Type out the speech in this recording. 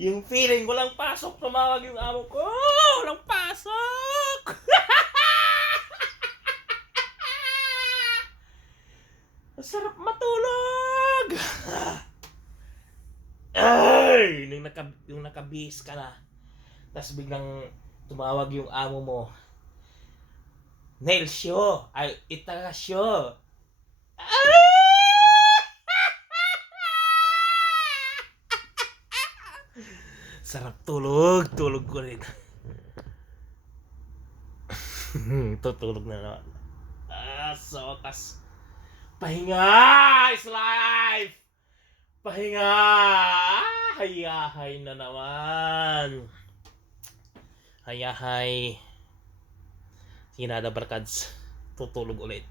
Yung feeling, walang pasok, tumawag yung amo ko. Walang pasok! Sarap matulog! Ay! Nung, naka, yung nakabihis ka na, tapos biglang tumawag yung amo mo. Nail show! Ay, itaga Sarap tulog. Tulog ko rin. Tutulog na naman. Ah, wakas. Pahinga is life! Pahinga! Hayahay na naman. Hayahay. Sige na, barkads. Tutulog ulit.